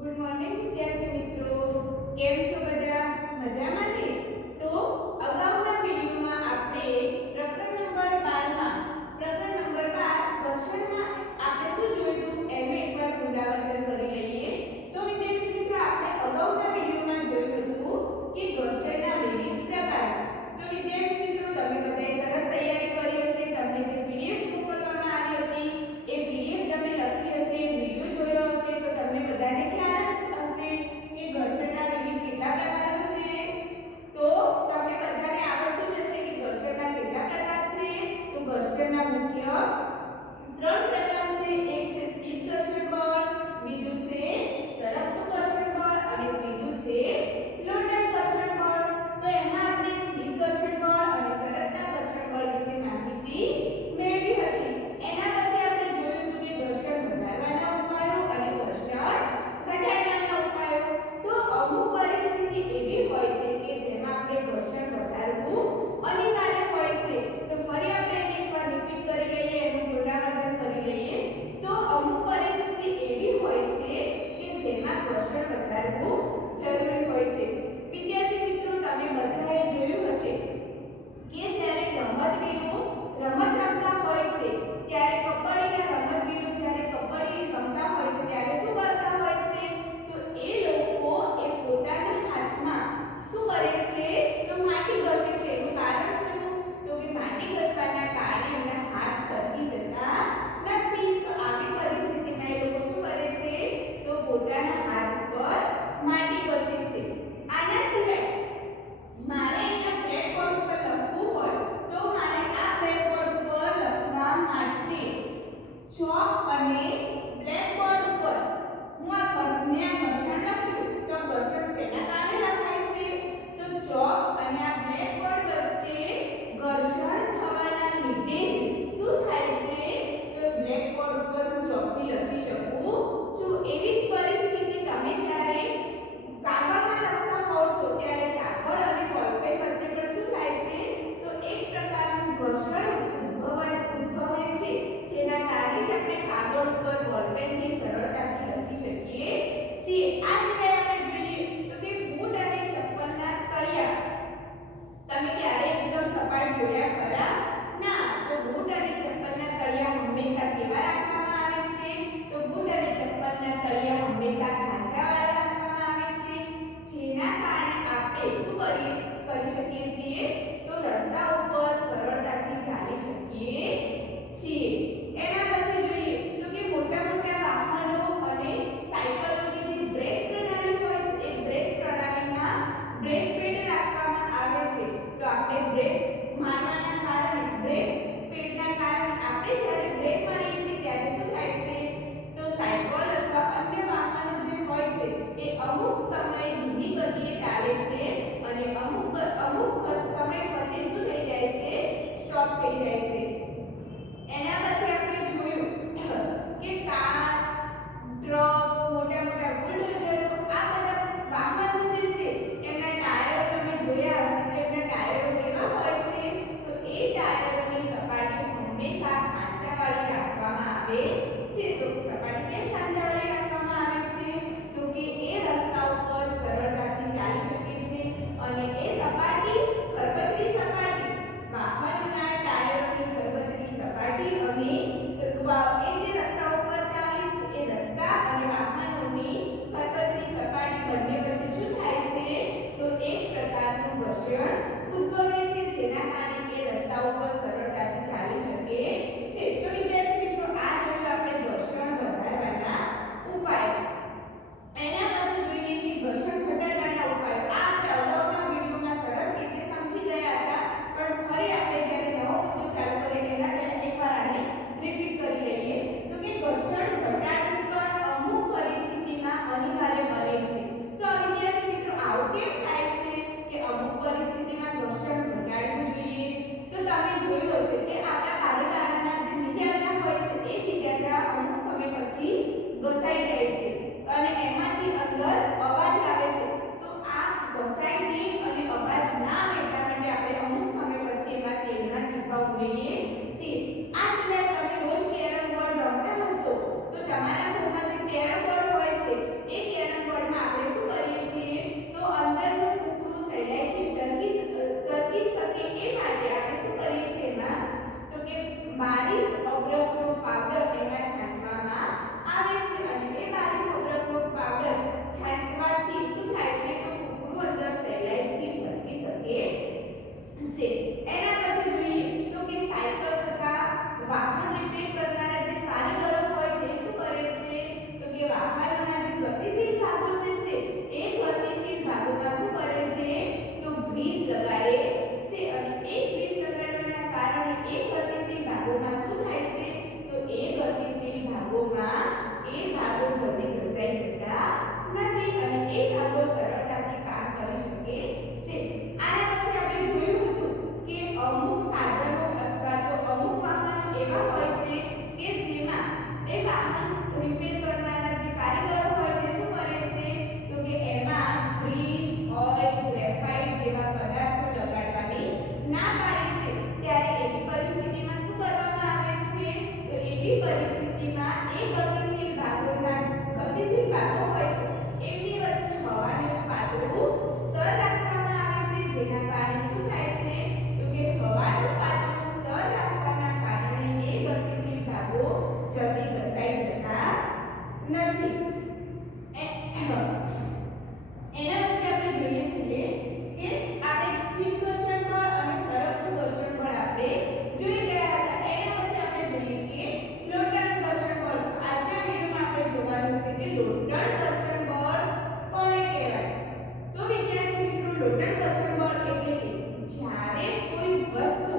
Good morning વિદ્યાર્થી મિત્રો, કેમ છો બધા? મજામાં ને? તો અગાઉના વિડિયોમાં આપણે પ્રકરણ નંબર 12 ઘર્ષણમાં આપણે શું જોયું એનું એકવાર પુનરાવર્તન કરી લઈએ. તો વિદ્યાર્થી મિત્રો, આપણે અગાઉના વિડિયોમાં જોયું હતું કે ઘર્ષણના વિવિધ પ્રકાર. તો વિદ્યાર્થી મિત્રો, તમે બધાએ સરસ તૈયારી કરી હશે. તમને જે પીડીએફ મોકલવામાં આવી હતી એ પીડીએફ તમે લખી હશે, વિડિયો જોયો હશે, તો તમને બધાને ખ્યાલ જ હશે કે ઘર્ષણના વિવિધ કેટલા પ્રકારો છે. તો તમને બધાને આવડતું જ હશે કે ઘર્ષણના કેટલા પ્રકાર છે. તો ઘર્ષણના મુખ્ય 3 પ્રકાર છે. એક છે સ્થિર ઘર્ષણ બળ, બીજું છે સરકતું ઘર્ષણ બળ અને ત્રીજું છે લોટન ઘર્ષણ બળ. તો એમાં આપણે સ્થિર ઘર્ષણ બળ અને સરકતા ઘર્ષણ બળ વિશે માહિતી મેળવી હતી. એના પછી આપણે જોયું હતું કે ઘર્ષણ વધારવાના ઉપાયો અને ઘર્ષણ ઘટાડવાના ઉપાયો. તો અમુક પરિસ્થિતિ એવી હોય છે કે જેમાં આપણે ઘર્ષણ વધારવું અનિવાર્ય હોય છે. તો ફરી આપણે એને એકવાર રિપીટ કરી લઈએ, એનું પુનરાવર્તન કરી લઈએ. તો અમુક પરિસ્થિતિ એવી હોય છે કે જેમાં ઘર્ષણ વધારવું જરૂરી હોય છે. વિદ્યાર્થી મિત્રો, તમે બધાએ જોયું હશે કે જ્યારે રમતવીરો રમત રમતા હોય છે ત્યારે કબડ્ડીના રમતવીરો જ્યારે કબડ્ડી રમતા હોય છે ત્યારે શું કરતા હોય છે? તો એ લોકો એ પોતાના હાથમાં શું કરે છે? તો માટી ઘસે છે. એનું કારણ શું? તો કે માટી ઘસવાના કારણે એમના હાથ સરકી જતા નથી. તો આવી પરિસ્થિતિમાં એ લોકો શું કરે છે? તો પોતાના હાથ ઉપર માટી ઘસે છે. આના સિવાય મારે અહીંયા બ્લેકબોર્ડ ઉપર લખવું હોય તો મારે આ બ્લેકબોર્ડ ઉપર લખવા માટે ચોક અને બ્લેકબોર્ડ ઉપર હું આ ઘર્ષણ લખ્યું. તો ઘર્ષણ શેના કારણે લખાય છે? તો ચોક અને આ બ્લેકબોર્ડ વચ્ચે ઘર્ષણ થવાના લીધે જ શું થાય છે? તો બ્લેકબોર્ડ ઉપર હું ચોકથી લખી શકું છું. એવી જ પરિસ્થિતિ તમે જ્યારે કાગળમાં લખતા હોવ છો ત્યારે કાગળ અને બોલપેન વચ્ચે પણ શું થાય છે? તો એક પ્રકારનું ઘર્ષણ ઉદ્ભવે છે, જેના કારણે જ આપણે કાગળ ઉપર બોલપેનથી સરળતાથી લખી શકીએ છીએ. આ સિવાય આપણે જોઈએ તો કે બૂટ અને ચપ્પલના તળિયા તમે ક્યારે એકદમ સપાટ જોયા ખરા? ના. તો બૂટ અને ચપ્પલના તળિયા હંમેશા કેવા રાખવામાં આવે છે? તો બૂટ અને ચપ્પલના તળિયા હંમેશા ખાંચાવાળા રાખવામાં આવે છે, જેના કારણે આપણે શું કરી શકીએ છીએ? તો રસ્તા ઉપર સરળતાથી ચાલી શકીએ છીએ. એના પછી જોઈએ તો કે મોટા મોટા વાહનો અને સાયકલોની જે બ્રેક પ્રણાલી હોય છે એ બ્રેક પ્રણાલીમાં બ્રેક પેડ રાખવામાં આવે છે. તો આપણે બ્રેક મારવાના કારણે બ્રેક પેડના કારણે આપણે જ્યારે બ્રેક મારીએ છીએ ત્યારે શું થાય છે? તો સાયકલ અથવા અન્ય વાહનો જે હોય છે એ અમુક સમય ધીમી ગતિએ ચાલે છે અને અમુક સમય પછી શું થઈ જાય છે? સ્ટોપ થઈ જાય છે. એના પછી આપણે જોયું કે કાર, ટ્રક, મોટા મોટા બુલડોઝરો, આ બધા વાહનો જે છે એમના ટાયરો તમે જોયા હશે. તો એમના ટાયરો કેવા હોય છે? તો એ ટાયરોની સપાટી હંમેશા ખાંચાવાળી રાખવામાં આવે છે. તો સપાટી કેમ ખાંચાવાળી રાખવામાં આવે છે? તો કે એ રસ્તા ઉપર સરળતાથી ચાલી શકે છે અને એ સપાટી ખરબચડી સપાટી, વાહનના ટાયરોની ખરબચડી સપાટી અને એ જે રસ્તા ઉપર ચાલે છે એ રસ્તા અને વાહનોની ખરબચડી સપાટી બંને વચ્ચે શું થાય છે? તો એક પ્રકારનું ઘર્ષણ ઉદ્ભવે છે, જેના કારણે એ રસ્તા ઉપર સરળતાથી ચાલી શકે છે. તો વિદ્યાર્થી મિત્રો, આ જોયું આપણે ઘર્ષણ વધારવાના ઉપાય. એના પછી જોઈએ કે ઘર્ષણ ઘટાડવાના ઉપાયો. આ આપણે અગાઉના વિડિયોમાં સરસ રીતે સમજી ગયા હતા, પણ ફરી આપણે જ્યારે નવો મુદ્દો ચાલુ કરીએ એના પહેલા એકવાર આને રિપીટ કરી લઈએ. તો કે ઘર્ષણ ઘટાડવું પણ અમુક પરિસ્થિતિમાં અનિવાર્ય બને છે. તો આ વિદ્યાર્થી મિત્રો, આવું કેમ થાય છે કે અમુક પરિસ્થિતિમાં જેના કારણે શું થાય છે તો કે હવાનું પાતળું સ્તર રાખવાના કારણે એ ગતિશીલ ભાગો જલ્દી ઘસાઈ જતા નથી. એના પછી આપણે જોઈએ છીએ કે આપણે સ્થિર ઘર્ષણ બળ અને સરકતું ઘર્ષણ બળ આપણે જોઈ ગયા હતા. એના પછી આપણે જોઈએ કે લોટન ઘર્ષણ બળ. આજના વિડિયોમાં આપણે જોવાનું છે કે લોટન ઘર્ષણ બળ કોને કહેવાય. તો વિદ્યાર્થી મિત્રો, લોટન ઘર્ષણ બળ એટલે કે જ્યારે કોઈ વસ્તુ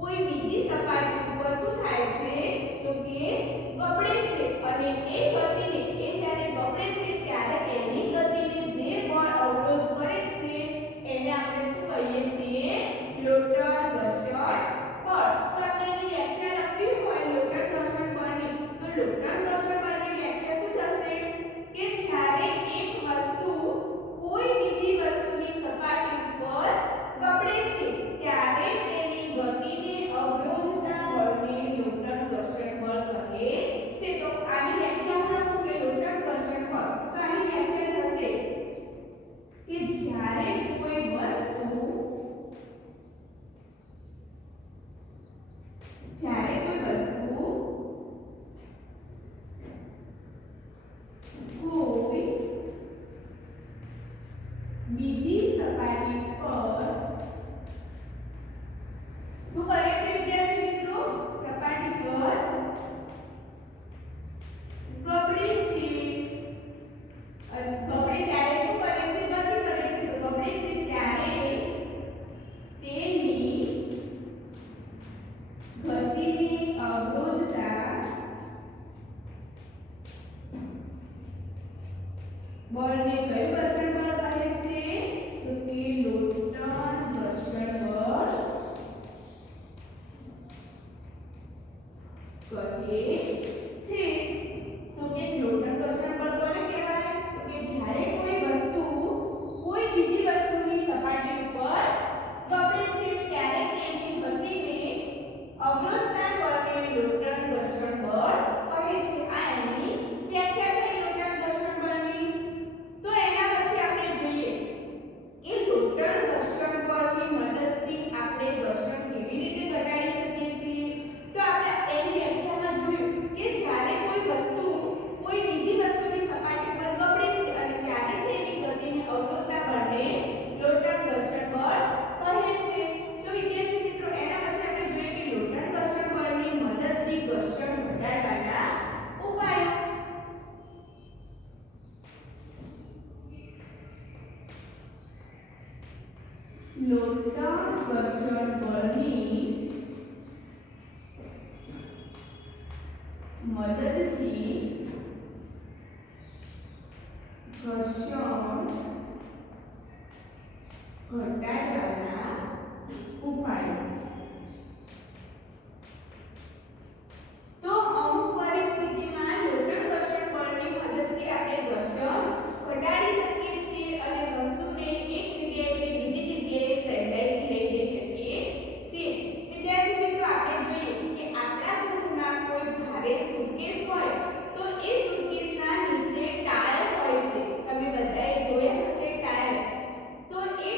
કોઈ બીજી સપાટી ઉપર શું થાય છે તો કે ગબડે છે અને એ ગતિને જ્યારે ગબડે છે ત્યારે એની ગતિને જે બળ અવરોધ કરે છે એને આપણે શું કહીએ છીએ લોટન ઘર્ષણ બળ. તો આપણે એની વ્યાખ્યા લખવી હોય લોટન ઘર્ષણ બળની તો લોટન ઘર્ષણ બળની વ્યાખ્યા શું થશે કે જ્યારે એક વસ્તુ કોઈ બીજી વસ્તુની સપાટી ઉપર ગબડે છે ત્યારે તેની ગતિને અવરોધતા બળને લોટન ઘર્ષણ બળ કહે છે. તો આની વ્યાખ્યા હું લખું કે લોટન ઘર્ષણ બળ. તો આની વ્યાખ્યા થશે કે જ્યારે કોઈ વસ્તુ કોઈ બીજી સપાટી પર શું કરે છે વિદ્યાર્થી મિત્રો, સપાટી પર ગબડે છે. ગબડે ત્યારે શું કરે છે, ગતિ કરે છે. તો ગબડે છે ત્યારે તેની ગતિને અવરોધતા બળને કયું ઘર્ષણ બળ કહે છે તો કે લોટન ઘર્ષણ બળ કહે છે. તો કે લોટન ઘર્ષણ બળ કોને કહેવાય તો કે જ્યારે કોઈ વસ્તુ કોઈ બીજી વસ્તુની સપાટી ઉપર ગબડે છે ત્યારે તેની ગતિને અવરોધતા બળને લોટન ઘર્ષણ બળ કહે છે. આ એની વ્યાખ્યા થઈ લોટન ઘર્ષણ બળની. તો એના પછી આપણે જોઈએ કે લોટન ઘર્ષણ બળની મદદથી આપણે ઘર્ષણ કેવી રીતે ઘટાડી શકીએ છીએ. તો આપણે એની વ્યાખ્યામાં જોયું કે જ્યારે કોઈ વસ્તુ કોઈ બીજી વસ્તુની સપાટી પર ગબડે છે અને ત્યારે તેની ગતિને અવરોધતા બળને લોટન ઘર્ષણ બળ કહે છે. તો વિદ્યાર્થી મિત્રો, એના પછી આપણે જોઈએ કે લોટન ઘર્ષણ બળની મદદથી ઘર્ષણ ઘટાડવાના ઉપાયો. લોટન ઘર્ષણ બળની મદદથી ઘર્ષણ ઘટાડવાના ઉપાયો. તો અમુક પરિસ્થિતિમાં લોટન ઘર્ષણ બળની મદદથી આપણે ઘર્ષણ ઘટાડી શકીએ છીએ અને વસ્તુને એક જગ્યાએથી બીજી જગ્યાએ સહેલાઈથી લઈ જઈ શકીએ છીએ. વિદ્યાર્થી મિત્રો, આપણે જોઈએ કે આપણા ઘરમાં કોઈ ભારે સુટકેસ હોય તો એ સુટકેસના નીચે ટાયર હોય છે. તમે બધાએ જોયા હશે ટાયર. તો એ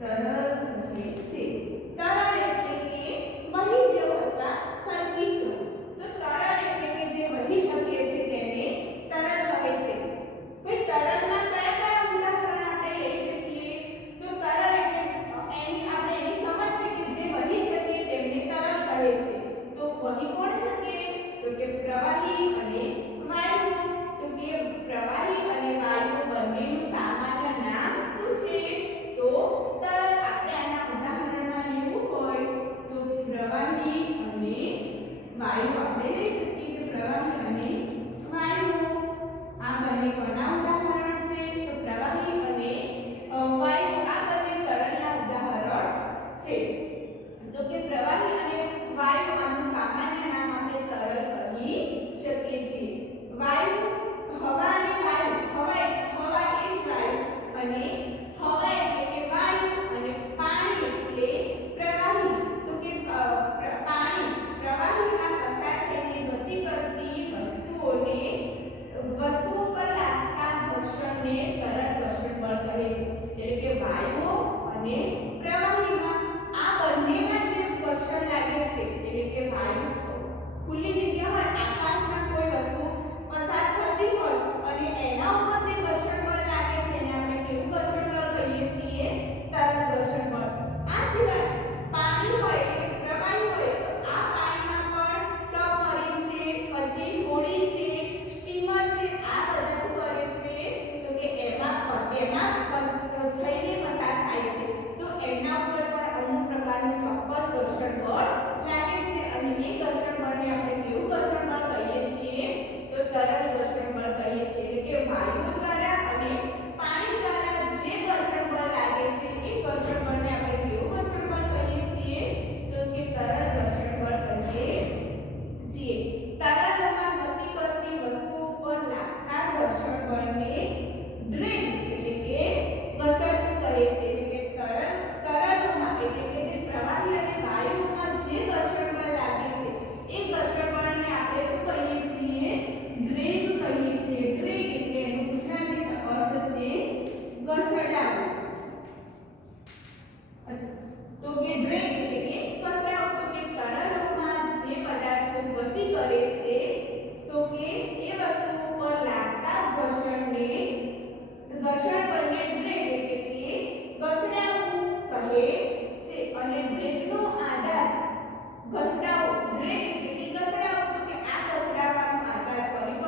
તરલ કહે છે. તરલ એટલે કે વહી જવું અથવા સરકી જવું. તો તરલ એટલે કે જે વહી શકે છે તેને તરલ કહે છે. ભાઈ તરલમાં કયા કયા ઉદાહરણ આપણે લઈ શકીએ? તો તરલ એટલે એની સમજ છે કે જે વહી શકે તેમને તરલ કહે છે. તો વહી કોણ શકે? તો કે પ્રવાહી અને વાયુ. તો કે પ્રવાહી અને વાયુ બંનેનું સામાન્ય નામ શું છે? તો તરલ. આપણે આના ઉદાહરણમાં લેવું હોય તો પ્રવાહી અને વાયુ આપણે લઈ શકીએ કે પ્રવાહી અને વાયુ. આ બંને કોના ઉદાહરણ છે? તો પ્રવાહી અને વાયુ આ બંને તરલના ઉદાહરણ છે. તો કે પ્રવાહી અને વાયુ આનું સામાન્ય નામ આપણે તરલ કહી શકીએ છીએ. વાયુ, હવા અને વાયુ. હવા એ જ વાયુ અને હવા એટલે કે વાયુ અને પાણી એટલે પ્રવાહી. તો કે પાણી પ્રવાહીમાં પસાર થઈને ગતિ કરતી વસ્તુઓ પર લાગતા ઘર્ષણને તરલ ઘર્ષણ બળ કહે છે. એટલે કે વાયુઓ અને પ્રવાહીમાં આ બંનેમાં જે ઘર્ષણ લાગે છે એટલે કે વાયુ ખુલ્લી જગ્યા હોય, આકાશમાં કોઈ વસ્તુ પસાર થતી હોય અને એના ઉપર જે ઘર્ષણ બળ લાગે છે એને આપણે કેવું ઘર્ષણ બળ કહીએ છીએ? તરલ ઘર્ષણ બળ. આ સિવાય પાણી હોય એટલે પ્રવાહી હોય તો આ પાણીમાં પણ સબમરીન છે, પછી હોડી છે, સ્ટીમર છે, આ બધા શું કરે છે? તો કે એમાં થઈને પસાર થાય છે. તો એમના ઉપર પણ અમુક પ્રકારનું ચોક્કસ ઘર્ષણ બળ લાગે છે અને એ ઘર્ષણ બળને આપણે કેવું ઘર્ષણ બળ કહીએ છીએ? તો તરલ ઘર્ષણ બળ કહીએ છીએ. એટલે કે વાયુ દ્વારા અને પાણી દ્વારા જે ઘર્ષણ બળ લાગે છે એ ઘર્ષણ બળને આપણે કેવું ઘર્ષણ બળ કહીએ છીએ? તો કે તરલ ઘર્ષણ બળ કહીએ છીએ. તરલમાં ગતિ કરતી વસ્તુઓ પર લાગતા ઘર્ષણ બળને ડ્રેગ એટલે કે ઘસડવું કહે છે. એટલે કે તરલોમાં એટલે કે જે પ્રવાહી અને વાયુમાં જે ઘર્ષણ બળ લાગે છે એ ઘર્ષણ બળને આપણે શું કહીએ છીએ? ડ્રેગ કહીએ છીએ. ડ્રેગ એટલે એનો ગુજરાતી અર્થ છે ઘસડાવવું. તો કે ડ્રેગ એટલે કે ઘસડાવવું. તો કે તરલોમાં જે પદાર્થો ગતિ કરે છે તો કે એ વસ્તુ પર લાગતા ઘર્ષણ બળને ડ્રેગ એટલે કે ઘસડાવવું કહે છે. અને ડ્રેગનો આધાર ઘસડાવો. ડ્રેગ એટલે કે ઘસડાવો. તો કે આ ઘસડાવવાનો આધાર કોની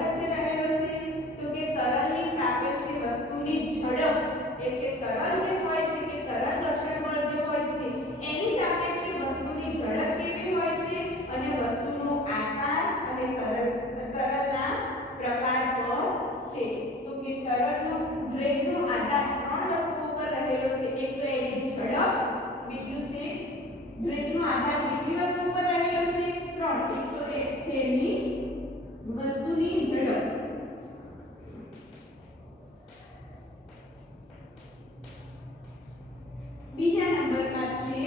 વચ્ચે રહેલો છે? તો કે તરલની સાપેક્ષે વસ્તુની ઝડપ. એટલે કે તરલ જે હોય છે કે તરલ ઘર્ષણ બળ જે હોય છે એની સાપેક્ષે વસ્તુની ઝડપ કેવી હોય છે અને વસ્તુનો આકાર અને તરલના પ્રકાર પર છે. તો કે તરલનો ડ્રેગનો આધાર ત્રણ વસ્તુઓ પર રહેલો છે. એક તો એની ઝડપ, બીજું છે ડ્રેગનો આધાર કેટલી વસ્તુઓ પર રહેલો છે? ત્રણ. એક તો એ છે એની વસ્તુની ઝડપ. બીજા નંબરમાં છે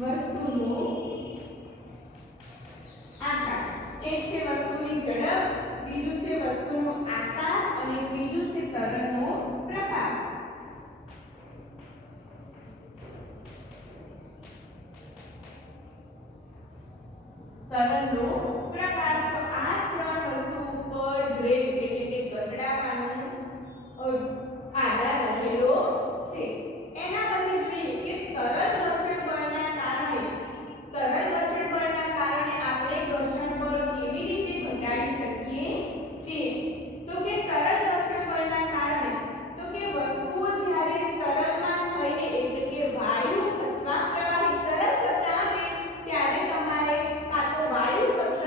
વસ્તુનો આકાર. એક છે વસ્તુની ઝડપ, બીજું છે વસ્તુનો આકાર અને ત્રીજું છે તરલનો પ્રકાર. તરલનો પ્રકાર. તો આ ત્રણ વસ્તુ ઉપર ડ્રેગ એટલે કે ઘસડાવવાનો આધાર રહેલો છે. એના પછી જોઈએ કે તરલ ઘર્ષણ બળના કારણે આપણે ઘર્ષણ બળ કેવી રીતે ઘટાડી શકીએ છીએ? તો કે તરલ ઘર્ષણ બળના કારણે તો કે વસ્તુઓ જ્યારે તરલમાં થઈને એટલે કે વાયુ અથવા પ્રવાહી તરલ શબ્દ આવે ત્યારે તમારે કાં તો વાયુ શબ્દ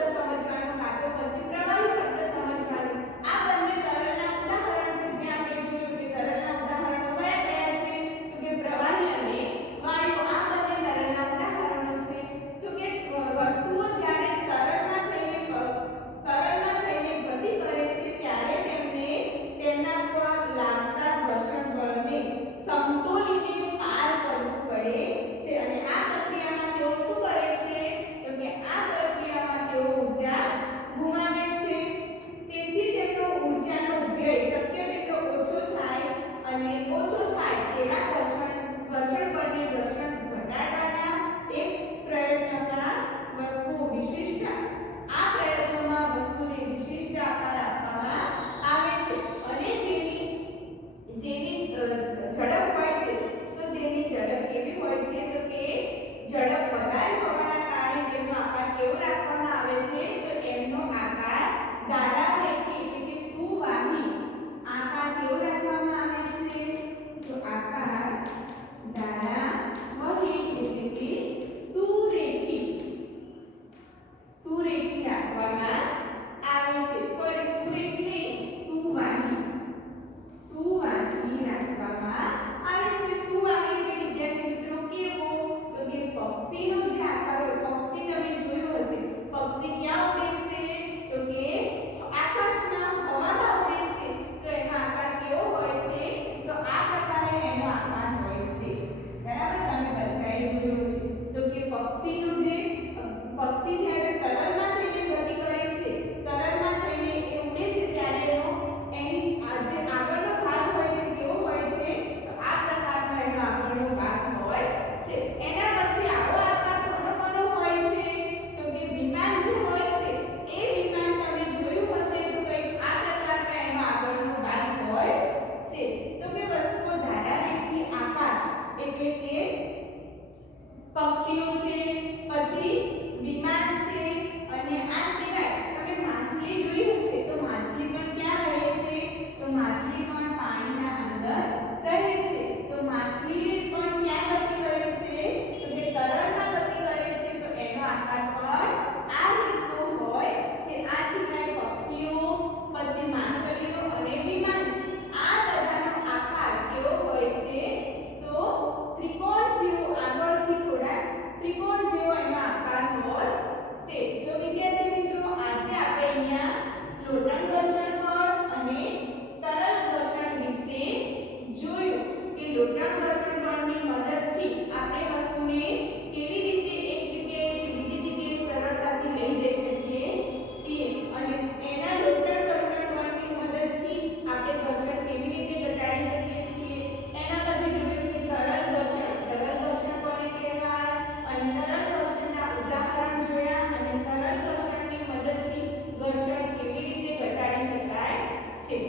છે.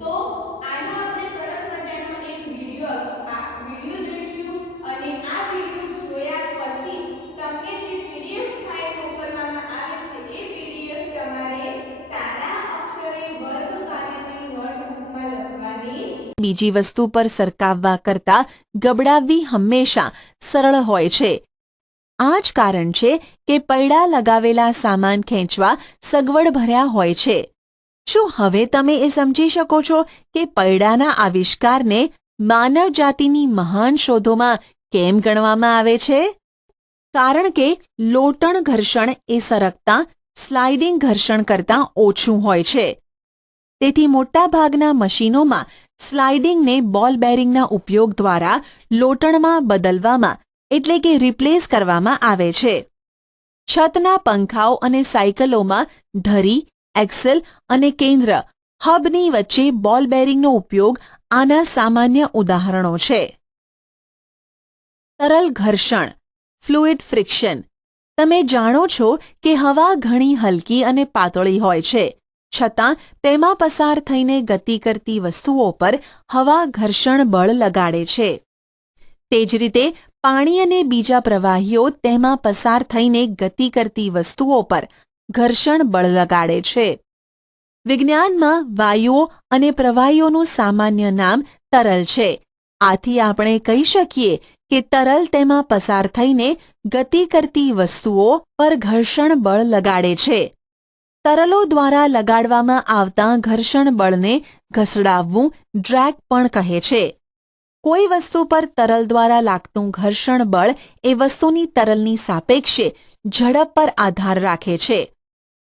તો આનો આપણે સરસ મજાનો એક વિડિયો જોઈશું અને આ વિડિયો જોયા પછી તમને જે પીડીએફ ફાઇલ મોકલવામાં આવે છે એ પીડીએફ તમારે સારા અક્ષરે વર્ગ કાર્યની નોટબુકમાં લખવાની. બીજી વસ્તુ પર સરકાવવા કરતાં ગબડાવવી હંમેશા સરળ હોય છે. આ જ કારણ છે કે પૈડા લગાવેલા સામાન ખેંચવા સગવડ ભર્યા હોય છે. શું હવે તમે એ સમજી શકો છો કે પૈડાના આવિષ્કારને માનવ જાતિની મહાન શોધોમાં કેમ ગણવામાં આવે છે? કારણ કે લોટણ ઘર્ષણ એ સરકતા સ્લાઇડિંગ ઘર્ષણ કરતાં ઓછું હોય છે. તેથી મોટાભાગના મશીનોમાં સ્લાઇડિંગને બોલ બેરિંગના ઉપયોગ દ્વારા લોટણમાં બદલવામાં એટલે કે રિપ્લેસ કરવામાં આવે છે. છતના પંખાઓ અને સાયકલોમાં ધરી, એક્સેલ અને કેન્દ્ર હબની વચ્ચે બોલ બેરિંગનો ઉપયોગ આના સામાન્ય ઉદાહરણો છે. તરલ ઘર્ષણ, ફ્લુઇડ ફ્રિક્શન. તમે જાણો છો કે હવા ઘણી હલકી અને પાતળી હોય છે, છતાં તેમાં પસાર થઈને ગતિ કરતી વસ્તુઓ પર હવા ઘર્ષણ બળ લગાડે છે. તે જ રીતે પાણી અને બીજા પ્રવાહીઓ તેમાં પસાર થઈને ગતિ કરતી વસ્તુઓ પર ઘર્ષણ બળ લગાડે છે. વિજ્ઞાનમાં વાયુઓ અને પ્રવાહીઓનું સામાન્ય નામ તરલ છે. આથી આપણે કહી શકીએ કે તરલ તેમાં પસાર થઈને ગતિ કરતી વસ્તુઓ પર ઘર્ષણ બળ લગાડે છે. તરલો દ્વારા લગાડવામાં આવતા ઘર્ષણ બળને ઘસડાવવું ડ્રેગ પણ કહે છે. કોઈ વસ્તુ પર તરલ દ્વારા લાગતું ઘર્ષણ બળ એ વસ્તુની તરલની સાપેક્ષે ઝડપ પર આધાર રાખે છે.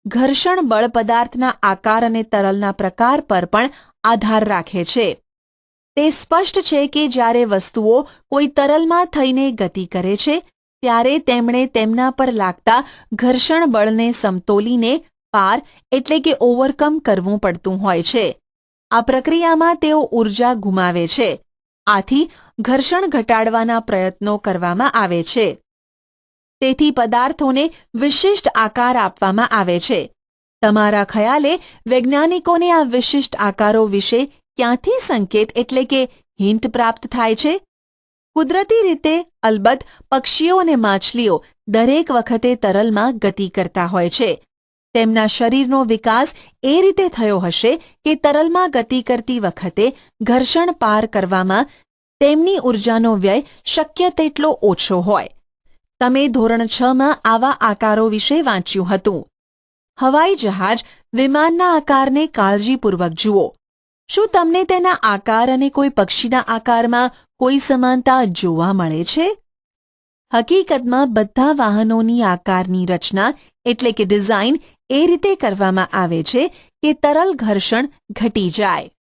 ઘર્ષણ બળ પદાર્થના આકાર અને તરલના પ્રકાર પર પણ આધાર રાખે છે. તે સ્પષ્ટ છે કે જ્યારે વસ્તુઓ કોઈ તરલમાં થઈને ગતિ કરે છે ત્યારે તેમણે તેમના પર લાગતા ઘર્ષણ બળને સમતોલીને પાર એટલે કે ઓવરકમ કરવું પડતું હોય છે. આ પ્રક્રિયામાં તેઓ ઊર્જા ગુમાવે છે. આથી ઘર્ષણ ઘટાડવાના પ્રયત્નો કરવામાં આવે છે. તેથી પદાર્થોને વિશિષ્ટ આકાર આપવામાં આવે છે. તમારા ખ્યાલે વૈજ્ઞાનિકોને આ વિશિષ્ટ આકારો વિશે ક્યાંથી સંકેત એટલે કે હિન્ટ પ્રાપ્ત થાય છે? કુદરતી રીતે અલબત્ત પક્ષીઓ અને માછલીઓ દરેક વખતે તરલમાં ગતિ કરતા હોય છે. તેમના શરીરનો વિકાસ એ રીતે થયો હશે કે તરલમાં ગતિ કરતી વખતે ઘર્ષણ પાર કરવામાં તેમની ઊર્જાનો વ્યય શક્ય તેટલો ઓછો હોય. તમે ધોરણ 6માં આવા આકારો વિશે વાંચ્યું હતું. હવાઈ જહાજ, વિમાનના આકારને કાળજીપૂર્વક જુઓ. શું તમને તેના આકાર અને કોઈ પક્ષીના આકારમાં કોઈ સમાનતા જોવા મળે છે? હકીકતમાં બધા વાહનોની આકારની રચના એટલે કે ડિઝાઇન એ રીતે કરવામાં આવે છે કે તરલ ઘર્ષણ ઘટી જાય.